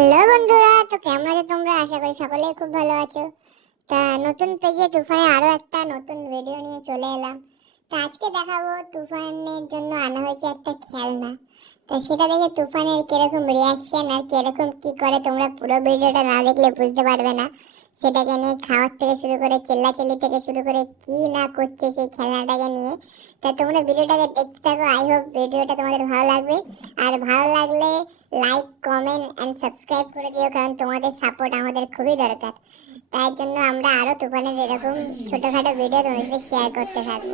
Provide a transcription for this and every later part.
Hello বন্ধুরা, তো কেমন আছো তোমরা? আশা করি সকলেই খুব ভালো আছো। তা নতুন পেজে তুফানে আরও একটা নতুন ভিডিও নিয়ে চলে এলাম। তা আজকে দেখাবো তুফানের জন্য আনা হয়েছে একটা খেলনা। তা সেটা দেখে তুফানের কীরকম রিয়াকশন আর কীরকম কি করে তোমরা পুরো ভিডিওটা না দেখলে বুঝতে পারবে না। সেটাকে নিয়ে খাওয়ার থেকে শুরু করে চেল্লাচেল্লি থেকে শুরু করে কি না করছে সেই খেলনাটাকে নিয়ে। তা তোমরা ভিডিওটাকে দেখতে থাকো। আই হোপ ভিডিওটা তোমাদের ভালো লাগবে। তোমাদের সাপোর্ট আমাদের খুবই দরকার। তাই জন্য আমরা আরও তুফানের এরকম ছোটোখাটো ভিডিও তোমাদের শেয়ার করতে থাকব।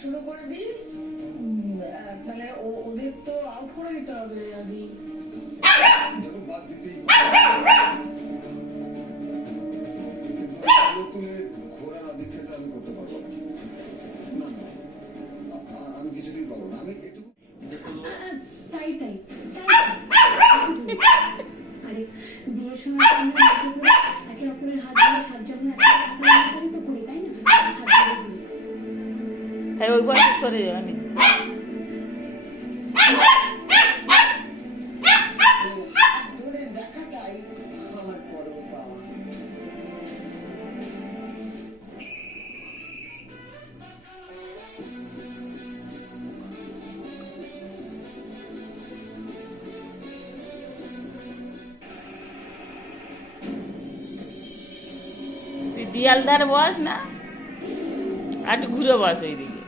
শুরু করে দিই। তাহলে ওদের তো আউট করে দিতে হবে, আমি তাই তাই একে অপরের করি, তাই না? বয়সে সরে যাবে আমি তুই দিয়ালদার বস না? আর ঘুরে বস ওইদিকে।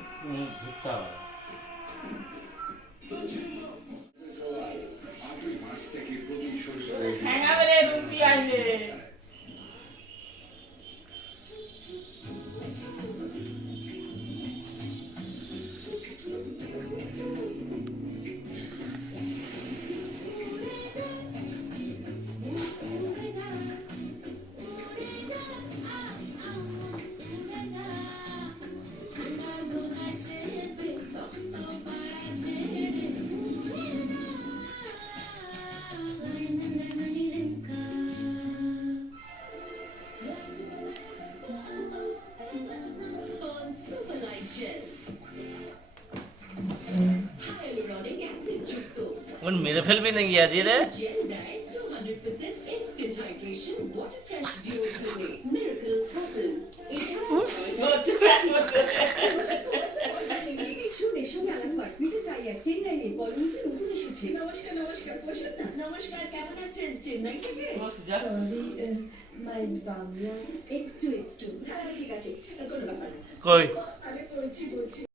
ওর মেরে ফেলবি নাকি আজ রে Gel Diet 200% instant hydration, water fresh duo today. Miracles happen. এছাড়াও শুনে শুনে আলাপ মিসেস আইয়ার চেন্নাইয়ে বলিউডে নতুন এসেছে নমস্কার নমস্কার বসুন না নমস্কার কেমন আছেন চেন্নাই থেকে সরি মাই বাংলা একটু একটু ঠিক আছে কোনো ব্যাপার না কই